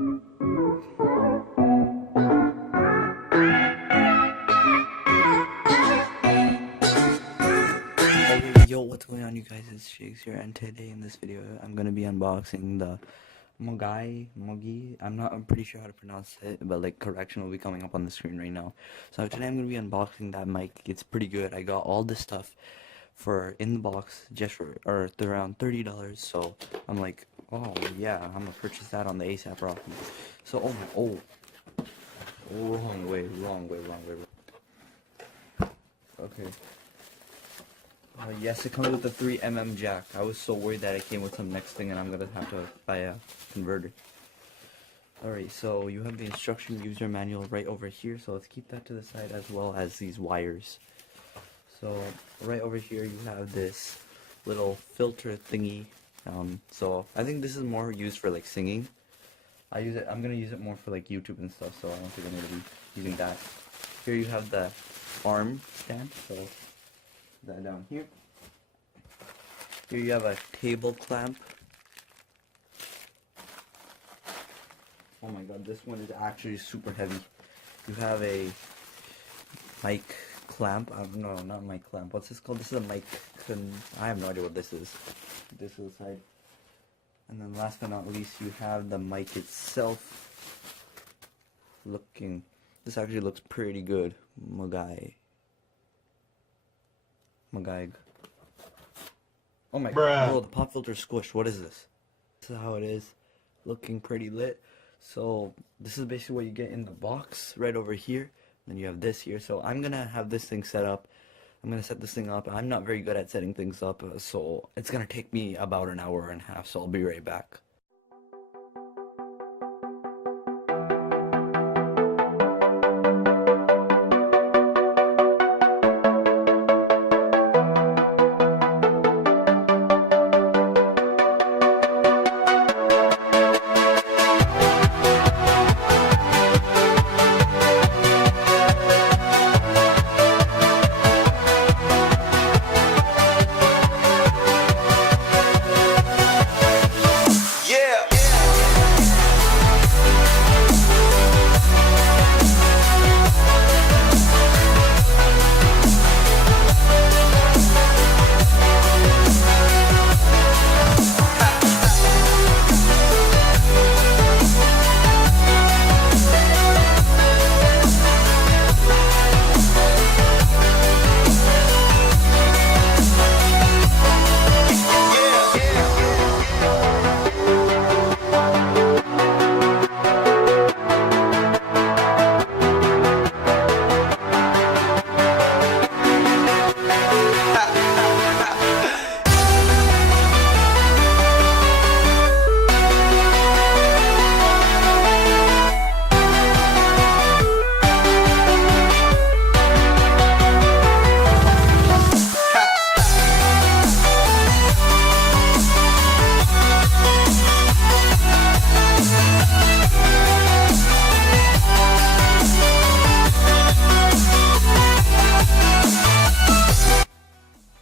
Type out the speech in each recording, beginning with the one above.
Yo, what's going on, you guys? It's Shakes here, and today in this video I'm gonna be unboxing the Mugig. I'm pretty sure how to pronounce it, but like correction will be coming up on the screen right now. So today I'm gonna be unboxing that mic. It's pretty good. I got all this stuff for in the box just for around $30. So I'm like, oh yeah, I'm gonna purchase that on the ASAP Rocky. So wrong way. Okay. Yes, it comes with the 3mm jack. I was so worried that it came with some next thing and I'm gonna have to buy a converter. Alright, so you have the instruction user manual right over here, so let's keep that to the side as well as these wires. So right over here you have this little filter thingy. So I think this is more used for like singing. I'm gonna use it more for like YouTube and stuff, so I don't think I'm gonna be using that. Here you have the arm stand, so that down here. Here you have a table clamp. Oh my god, this one is actually super heavy. You have a mic clamp. No, not mic clamp. What's this called? This is a mic. I have no idea what this is. This is the side. And then last but not least, you have the mic itself. This actually looks pretty good. Mugig. Oh my god, oh, the pop filter squished. What is this? This is how it is. Looking pretty lit. So this is basically what you get in the box right over here. Then you have this here. So I'm gonna have this thing set up. I'm gonna set this thing up. I'm not very good at setting things up, so it's gonna take me about an hour and a half, so I'll be right back.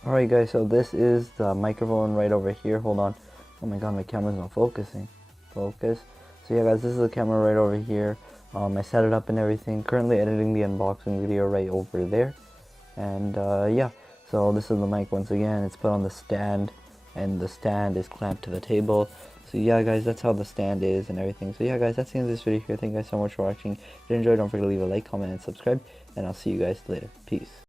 Alright guys, so this is the microphone right over here. Hold on. Oh my god, my camera's not focusing. Focus. So yeah guys, this is the camera right over here. I set it up and everything. Currently editing the unboxing video right over there. And yeah, so this is the mic once again. It's put on the stand, and the stand is clamped to the table. So yeah guys, that's how the stand is and everything. So yeah guys, that's the end of this video here. Thank you guys so much for watching. If you enjoyed, don't forget to leave a like, comment, and subscribe. And I'll see you guys later. Peace.